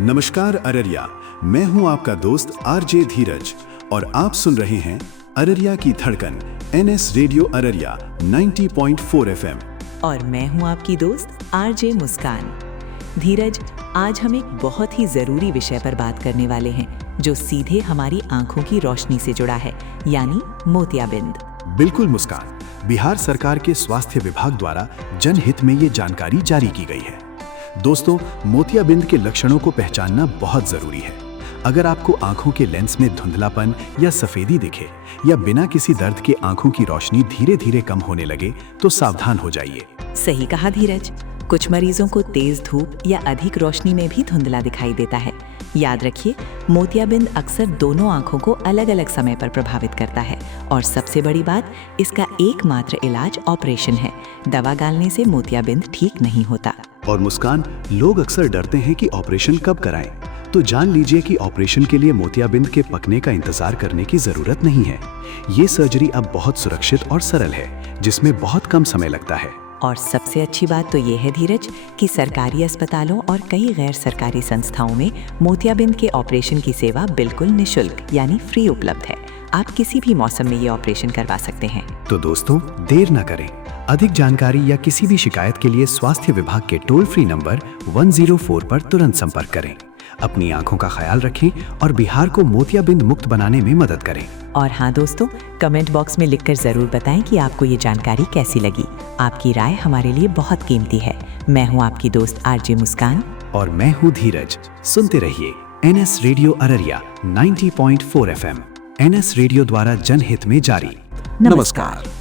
नमस्कार अररिया, मैं हूं आपका दोस्त आरजे धीरज और आप सुन रहे हैं अररिया की धड़कन एनएस रेडियो अररिया 90.4 एफएम। और मैं हूं आपकी दोस्त आरजे मुस्कान। धीरज, आज हम एक बहुत ही जरूरी विषय पर बात करने वाले हैं जो सीधे हमारी आंखों की रोशनी से जुड़ा है, यानी मोतियाबिंद। बिल्कुल मुस्कान, बिहार सरकार के स्वास्थ्य विभाग द्वारा जनहित में ये जानकारी जारी की गई है। दोस्तों, मोतियाबिंद के लक्षणों को पहचानना बहुत जरूरी है। अगर आपको आंखों के लेंस में धुंधलापन या सफेदी दिखे या बिना किसी दर्द के आंखों की रोशनी धीरे धीरे कम होने लगे तो सावधान हो जाइए। सही कहा धीरज, कुछ मरीजों को तेज धूप या अधिक रोशनी में भी धुंधला दिखाई देता है। याद रखिए, मोतियाबिंद अक्सर दोनों आंखों को अलग अलग समय पर प्रभावित करता है और सबसे बड़ी बात, इसका एकमात्र इलाज ऑपरेशन है। दवा डालने से मोतियाबिंद ठीक नहीं होता। और मुस्कान, लोग अक्सर डरते हैं कि ऑपरेशन कब कराएं, तो जान लीजिए कि ऑपरेशन के लिए मोतियाबिंद के पकने का इंतजार करने की जरूरत नहीं है। ये सर्जरी अब बहुत सुरक्षित और सरल है, जिसमें बहुत कम समय लगता है। और सबसे अच्छी बात तो ये है धीरज कि सरकारी अस्पतालों और कई गैर सरकारी संस्थाओं में मोतियाबिंद के ऑपरेशन की सेवा बिल्कुल निशुल्क यानी फ्री उपलब्ध है। आप किसी भी मौसम में ये ऑपरेशन करवा सकते हैं। तो दोस्तों, देर न करें। अधिक जानकारी या किसी भी शिकायत के लिए स्वास्थ्य विभाग के टोल फ्री नंबर 104 पर तुरंत संपर्क करें। अपनी आंखों का ख्याल रखें और बिहार को मोतियाबिंद मुक्त बनाने में मदद करें। और हाँ दोस्तों, कमेंट बॉक्स में लिखकर जरूर बताएं कि आपको ये जानकारी कैसी लगी। आपकी राय हमारे लिए बहुत कीमती है। मैं हूँ आपकी दोस्त आरजे मुस्कान और मैं हूँ धीरज। सुनते रहिए NS radio Araria 90.4 FM. NS radio द्वारा जनहित में जारी। नमस्कार।